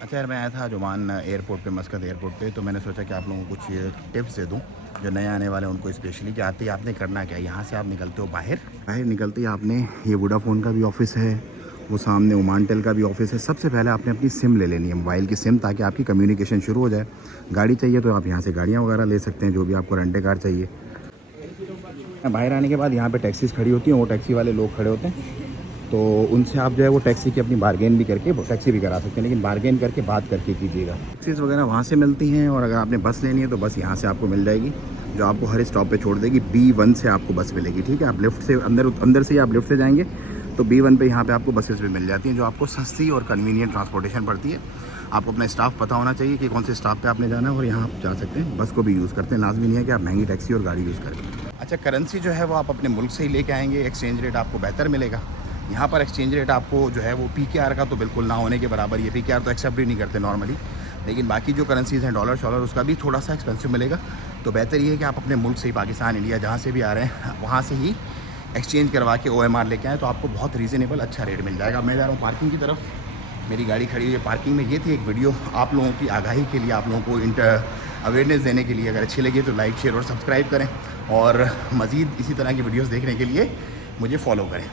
अच्छा यार, मैं आया था जुमान एयरपोर्ट पे, मस्कत एयरपोर्ट पे, तो मैंने सोचा कि आप लोगों को कुछ ये टिप्स दे दूं जो नए आने वाले हैं उनको, स्पेशली कि आते ही आपने करना क्या है। यहाँ से आप निकलते हो बाहर निकलते ही आपने ये वोडाफोन का भी ऑफिस है, वो सामने ओमानटेल का भी ऑफिस है। सबसे पहले आपने अपनी सिम ले लेनी है, मोबाइल की सिम, ताकि आपकी कम्युनिकेशन शुरू हो जाए। गाड़ी चाहिए तो आप यहाँ से गाड़ियाँ वगैरह ले सकते हैं, जो भी आपको रेंटे कार चाहिए। बाहर आने के बाद यहाँ पे टैक्सीज खड़ी होती हैं, वो टैक्सी वाले लोग खड़े होते हैं, तो उनसे आप जो है वो टैक्सी की अपनी बार्गेन भी करके टैक्सी भी करा सकते हैं, लेकिन बार्गेन करके बात करके कीजिएगा। टैक्सीज वगैरह वहाँ से मिलती हैं, और अगर आपने बस लेनी है तो बस यहाँ से आपको मिल जाएगी, जो आपको हर स्टॉप पे छोड़ देगी। B1 से आपको बस मिलेगी, ठीक है। आप लिफ्ट से अंदर से ही आप लिफ्ट से जाएंगे तो B1 पे यहाँ पे आपको बसेस भी मिल जाती हैं, जो आपको सस्ती और कन्वीनियंट ट्रांसपोर्टेशन पड़ती है। आपको अपना स्टाफ पता होना चाहिए कि कौन से स्टाफ पे आपने जाना है, और यहाँ आप जा सकते हैं। बस को भी यूज़ करते हैं, लाजमी नहीं है कि आप महंगी टैक्सी और गाड़ी यूज़ करें। अच्छा, करेंसी जो है वो आप अपने मुल्क से ही लेके आएंगे, एक्सचेंज रेट आपको बेहतर मिलेगा। यहाँ पर एक्सचेंज रेट आपको जो है वो PKR का तो बिल्कुल ना होने के बराबर, ये PKR तो एक्सेप्ट ही नहीं करते नॉर्मली, लेकिन बाकी जो करेंसीज़ हैं डॉलर शॉलर, उसका भी थोड़ा सा एक्सपेंसिव मिलेगा। तो बेहतर ये है कि आप अपने मुल्क से ही, पाकिस्तान, इंडिया, जहाँ से भी आ रहे हैं वहाँ से ही एक्सचेंज करवा के OMR लेके आएँ, तो आपको बहुत रीज़नेबल अच्छा रेट मिल जाएगा। मैं जा रहा हूँ पार्किंग की तरफ, मेरी गाड़ी खड़ी हुई है पार्किंग में। ये थी एक वीडियो आप लोगों की आगाही के लिए, आप लोगों को अवेयरनेस देने के लिए। अगर अच्छी लगी तो लाइक, शेयर और सब्सक्राइब करें, और मज़ीद इसी तरह की वीडियोस देखने के लिए मुझे फॉलो करें।